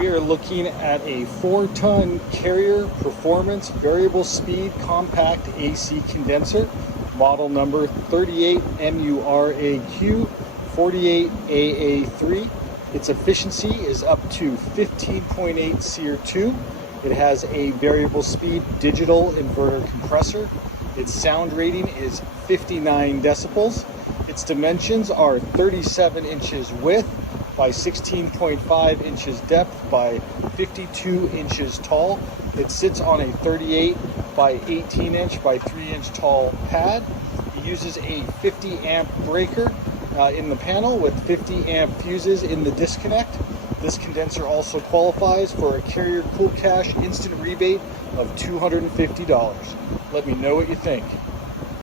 We are looking at a 4-ton Carrier Performance Variable Speed Compact AC Condenser, model number 38MURAQ 48AA3. Its efficiency is up to 15.8 SEER2. It has a variable speed digital inverter compressor. Its sound rating is 59 decibels. Its dimensions are 37 inches width by 16.5 inches depth by 52 inches tall. It sits on a 38 by 18 inch by 3 inch tall pad. It uses a 50 amp breaker in the panel with 50 amp fuses in the disconnect. This condenser also qualifies for a Carrier Cool Cash instant rebate of $250. Let me know what you think.